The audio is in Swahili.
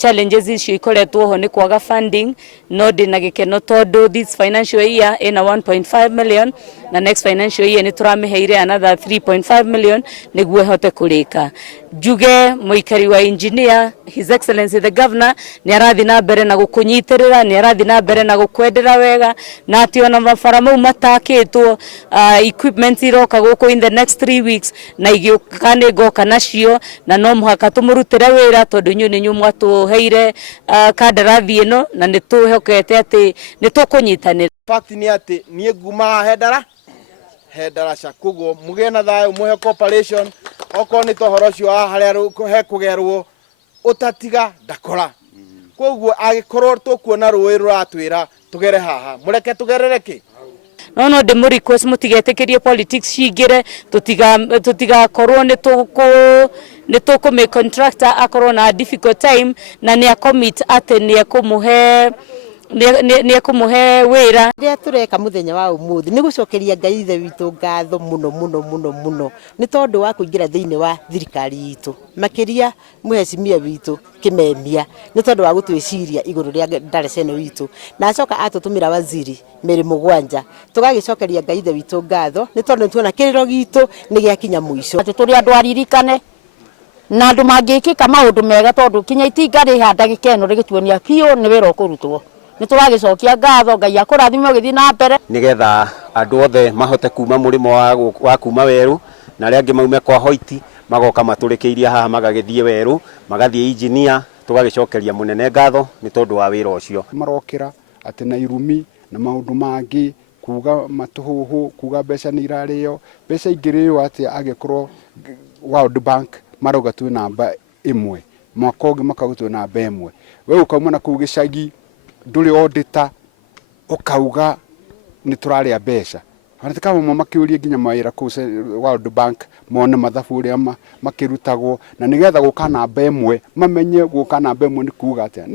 challenges icio ikoretwo ho ni kwaga funding no ndina gikeno tondu this financial year ina 1.5 million na next financial year ni turamiheire another 3.5 million niguo hote kurika juge muikari wa engineer his excellency the governor ni arathi na mbere na gukunyitirira ni arathi na mbere na gukwendera wega na ati ona mabara mau matakitwo equipment iroka guku in the next 3 weeks na igikane goka nacio na no muhaka tumurutire wira tondu nyu ni nyumwa tuheire kandarathi ino na nituhokete ati nitukunyitanira fact ni ati nie nguma Ndaraca kugo mugena thayo muhe cooperation oko ni tohoro cio haria he kugerwo utatiga ndakora koguo agikorwo tukuona ruwi ruratwira tugere haha mureke tugerereke no de request mutigetikirie politics cingire tutigakorwo ni tuku make contractor akorwo na difficult time na ni commit ate ni kumuhe wira ria tureka muthenya wa umuthi ni gucokeria Ngai ithe witu ngatho muno ni tondu wa kuingira thiini wa thirikari itu makiria muhecimia witu kimemia ni tondu wa gutwiciria iguru ria Ndaraca ino witu na acoka atutumira waziri meri mugwanja tugagicokeria Ngai ithe witu ngatho ni tondu tuona kiriro gitu ni giakinya muico turi andu aririkane na andu mangikika maundu mega tondu kinya itinga ri handa gikeno rigituonia piu ni wira ukurutwo ni turagicokia ngatho Ngai akurathime ugithi na mbere nigetha andu othe mahote kuma murimo wa kuma Weru na aria angi maume kwa Hoiti magoka maturikiiria haha magagithie Weru magathie engineer tugagicokeria munene ngatho ni tondu wa wira ucio marokira ati na irumi na maundu mangi kuga matuhuhu kuga mbeca ni irario mbeca ingiriyo ati agikorwo World Bank maroga tu namba imwe mwaka ungi makagutwe namba imwe we ukauma na kugicagi nduri auditor ukauga ni turaria mbeca hanati kama makiuria nginya mawira ku World Bank mone mathabu uria makirutagwo na nigetha guka namba imwe mamenye guka namba imwe ni kuga atia